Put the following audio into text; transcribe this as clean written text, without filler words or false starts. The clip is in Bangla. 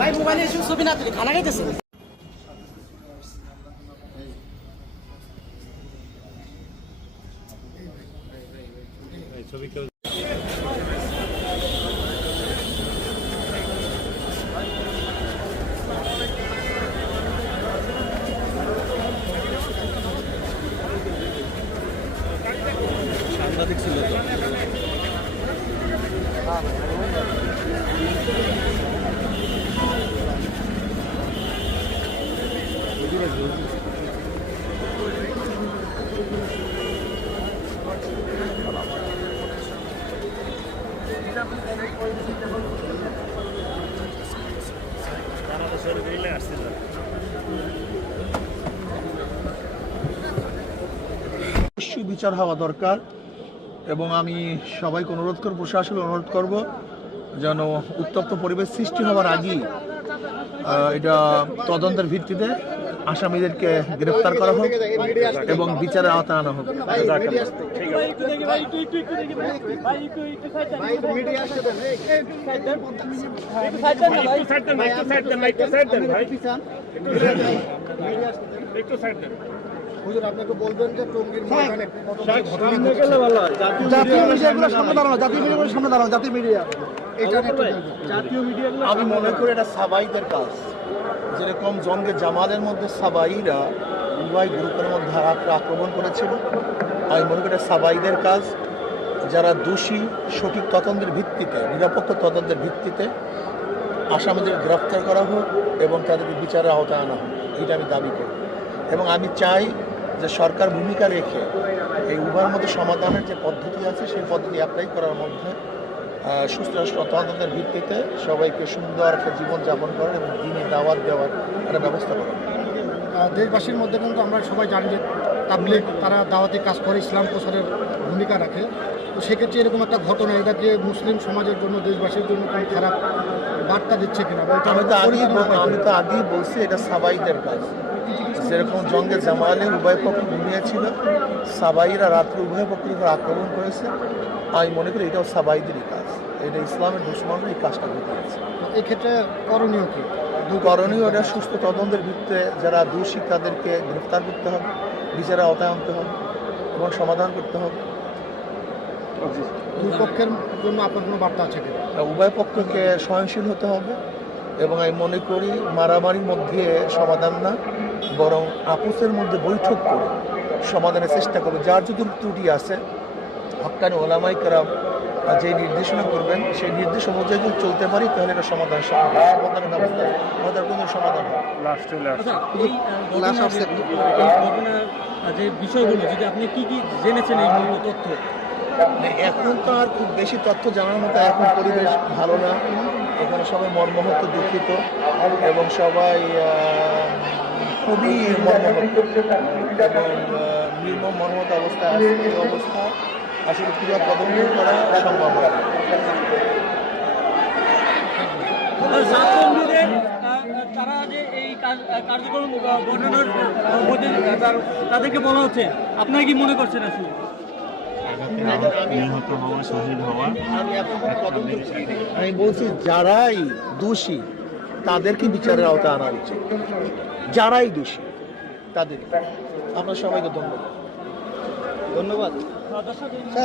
ভাই মোবাইলে ছবি না তুলি খানা খাইতেছে ছবি কেউ সাংবাদিক ছিল বিচার হওয়া দরকার এবং আমি সবাইকে অনুরোধ করব, প্রশাসনকে অনুরোধ করব যেন উত্তপ্ত পরিবেশ সৃষ্টি হওয়ার আগেই এটা তদন্তের ভিত্তিতে আসামিদেরকে গ্রেফতার করা হোক এবং বিচারের আওতায় আনা হোক। হুজুর আপনাকে বলবেন যে টঙ্গীর ময়দানে জাতীয় মিডিয়াগুলো সামনে দাঁড়ানো, জাতীয় মিডিয়াগুলো সামনে দাঁড়ানো, জাতীয় মিডিয়া জাতীয় মিডিয়াগুলো আমি মনে করি এটা সাবাইদের কাজ। যেরকম জঙ্গে জামালের মধ্যে সাবাইরা উভয় গ্রুপের মধ্যে আক্রমণ করেছিল, আমি মনে করি এটা সাবাইদের কাজ। যারা দোষী সঠিক তদন্তের ভিত্তিতে, নিরপেক্ষ তদন্তের ভিত্তিতে আসামিদের গ্রেফতার করা হোক এবং তাদেরকে বিচারের আওতায় আনা হোক, এটা আমি দাবি করি। এবং আমি চাই যে সরকার ভূমিকা রেখে এই উভয়ের মধ্যে সমাধানের যে পদ্ধতি আছে সেই পদ্ধতি অ্যাপ্লাই করার মধ্যে সুস্থ তদন্তের ভিত্তিতে সবাইকে সুন্দর একটা জীবনযাপন করেন এবং দিনে দাওয়াত দেওয়ার একটা ব্যবস্থা করেন। দেশবাসীর মধ্যে কিন্তু আমরা সবাই জানি যে তাবলীগ তারা দাওয়াতি কাজ করে, ইসলাম প্রচারের ভূমিকা রাখে। তো সেক্ষেত্রে এরকম একটা ঘটনা এটাকে মুসলিম সমাজের জন্য, দেশবাসীর জন্য কোনো খারাপ বার্তা দিচ্ছে কিনা? আমি তো আগেই বলছি এটা সাবাইদের কাজ। যেরকম জঙ্গে জামালে উভয় পক্ষ ঘুমিয়েছিল, সাবাইরা রাত্রে উভয় পক্ষের উপর আক্রমণ করেছে, আমি মনে করি এটাও সাবাইদেরই কাজ। এটা ইসলামের দুশ্মনরা এই কাজটা করতে হয়েছে। এক্ষেত্রে করণীয় কি? করণীয় এটা সুস্থ তদন্তের ভিত্তিতে যারা দোষী তাদেরকে গ্রেফতার করতে হবে, বিচারের আওতায় আনতে হবে এবং সমাধান করতে হবে। দুই পক্ষের জন্য আপনার কোনো বার্তা আছে কি? উভয় পক্ষকে সহনশীল হতে হবে এবং আমি মনে করি মারামারির মধ্যে সমাধান না, বরং আপোসের মধ্যে বৈঠক করে সমাধানের চেষ্টা করবে। যার যদি ত্রুটি আছে হক্কানি ওলামায়ে কেরাম যে নির্দেশনা করবেন সেই নির্দেশ অনুযায়ী যদি চলতে পারি তাহলে এটা সমাধানের ব্যবস্থা আমাদের কোনো সমাধান হয়। আচ্ছা, এই ঘটনার যে বিষয়গুলো যদি আপনি কি জেনেছেন এই মূল তথ্য? এখন তো আর খুব বেশি তথ্য জানার মতো এখন পরিবেশ ভালো না, এখানে সবাই মর্মাহত দুঃখিত এবং সবাই খুবই মর্মাহত এবং নির্মম মর্মাহত অবস্থায় আছে। এই অবস্থা আসলে পুরো তদন্ত করা সম্ভব হয় না। ছাত্রলীগের তারা যে এই কার্যক্রম বর্ণনার মধ্যে তাদেরকে বলা হচ্ছে, আপনারা কি মনে করছেন আসলে? নিহত হওয়া, শহীদ হওয়া, আমি এখন তদন্ত করিনি। আমি বলছি যারাই দোষী তাদেরকে বিচারের আওতায় আনা উচিত, যারাই দোষী তাদের। আমরা সবাইকে ধন্যবাদ। দর্শক